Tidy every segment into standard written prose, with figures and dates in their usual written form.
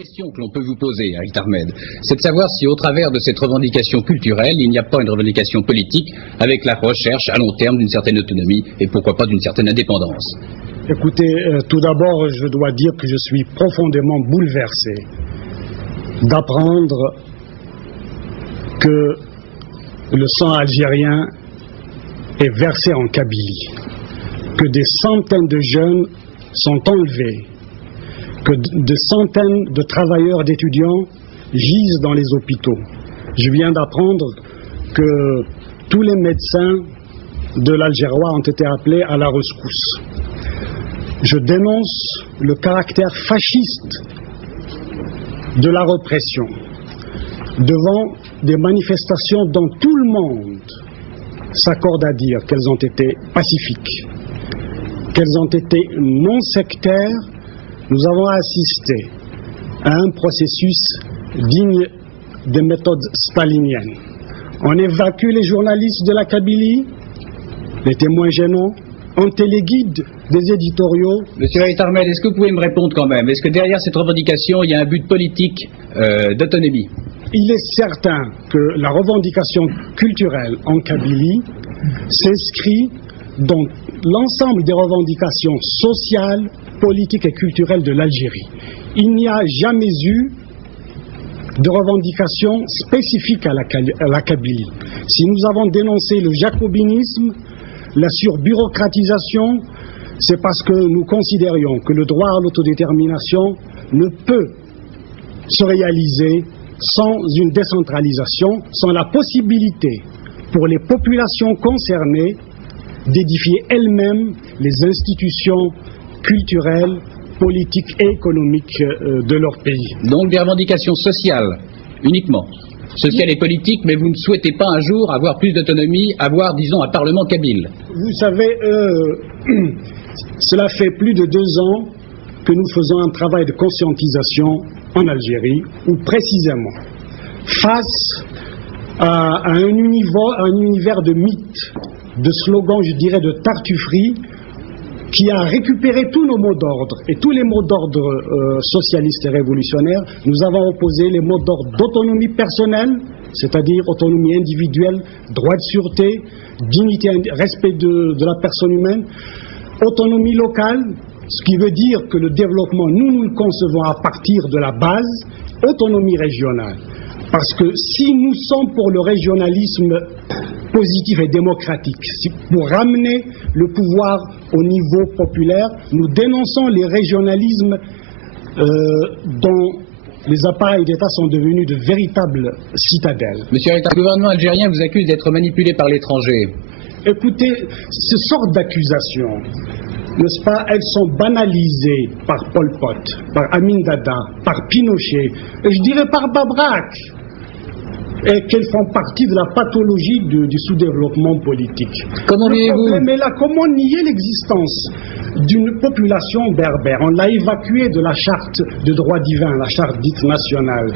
question que l'on peut vous poser, Haït Ahmed, c'est de savoir si au travers de cette revendication culturelle, il n'y a pas une revendication politique avec la recherche à long terme d'une certaine autonomie et pourquoi pas d'une certaine indépendance. Écoutez, tout d'abord, je dois dire que je suis profondément bouleversé d'apprendre que le sang algérien est versé en Kabylie, que des centaines de jeunes sont enlevés, que des centaines de travailleurs, d'étudiants gisent dans les hôpitaux. Je viens d'apprendre que tous les médecins de l'Algérois ont été appelés à la rescousse. Je dénonce le caractère fasciste de la répression devant des manifestations dont tout le monde s'accorde à dire qu'elles ont été pacifiques, qu'elles ont été non sectaires. Nous avons assisté à un processus digne des méthodes staliniennes. On évacue les journalistes de la Kabylie, les témoins gênants, on téléguide des éditoriaux. Monsieur Haït Ahmed, est-ce que vous pouvez me répondre quand même? Est-ce que derrière cette revendication, il y a un but politique d'autonomie? Il est certain que la revendication culturelle en Kabylie s'inscrit dans l'ensemble des revendications sociales, politiques et culturelles de l'Algérie. Il n'y a jamais eu de revendication spécifique à la Kabylie. Si nous avons dénoncé le jacobinisme, la surbureaucratisation, c'est parce que nous considérions que le droit à l'autodétermination ne peut se réaliser sans une décentralisation, sans la possibilité pour les populations concernées d'édifier elles-mêmes les institutions culturelles, politiques et économiques de leur pays. Donc des revendications sociales uniquement, sociales et politiques, mais vous ne souhaitez pas un jour avoir plus d'autonomie, avoir, disons, un parlement kabyle? Vous savez, cela fait plus de 2 ans que nous faisons un travail de conscientisation en Algérie, où précisément, face à un univers de mythes, de slogans, je dirais, de tartufferie, qui a récupéré tous nos mots d'ordre et tous les mots d'ordre socialistes et révolutionnaires, nous avons opposé les mots d'ordre d'autonomie personnelle, c'est-à-dire autonomie individuelle, droit de sûreté, dignité, respect de la personne humaine, autonomie locale, ce qui veut dire que le développement, nous le concevons à partir de la base, autonomie régionale. Parce que si nous sommes pour le régionalisme positif et démocratique, pour ramener le pouvoir au niveau populaire, nous dénonçons les régionalismes dont les appareils d'État sont devenus de véritables citadelles. Monsieur Haït, le gouvernement algérien vous accuse d'être manipulé par l'étranger. Écoutez, ce sorte d'accusations, n'est-ce pas, elles sont banalisées par Pol Pot, par Amin Dada, par Pinochet, et je dirais par Babrak, et qu'elles font partie de la pathologie du sous-développement politique. Comment le voyez-vous? problème est là, comment nier l'existence d'une population berbère? On l'a évacuée de la charte de droit divin, la charte dite nationale,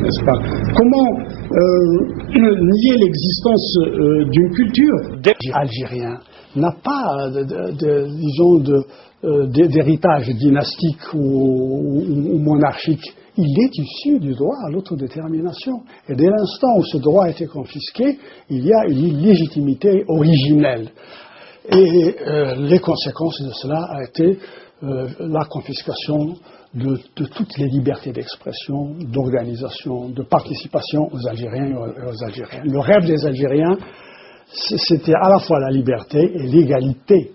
n'est-ce pas? Comment nier l'existence d'une culture? Algérien n'a pas, disons, d'héritage dynastique ou monarchique. Il est issu du droit à l'autodétermination. Et dès l'instant où ce droit a été confisqué, il y a une illégitimité originelle. Et les conséquences de cela a été la confiscation de toutes les libertés d'expression, d'organisation, de participation aux Algériens et aux Algériennes. Le rêve des Algériens, c'était à la fois la liberté et l'égalité.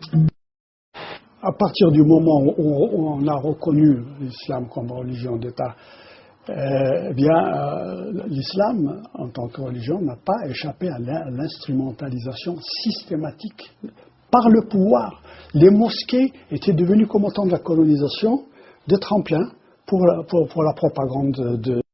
À partir du moment où on a reconnu l'islam comme religion d'État, l'islam, en tant que religion, n'a pas échappé à l'instrumentalisation systématique par le pouvoir. Les mosquées étaient devenues, comme au temps de la colonisation, des tremplins pour la propagande de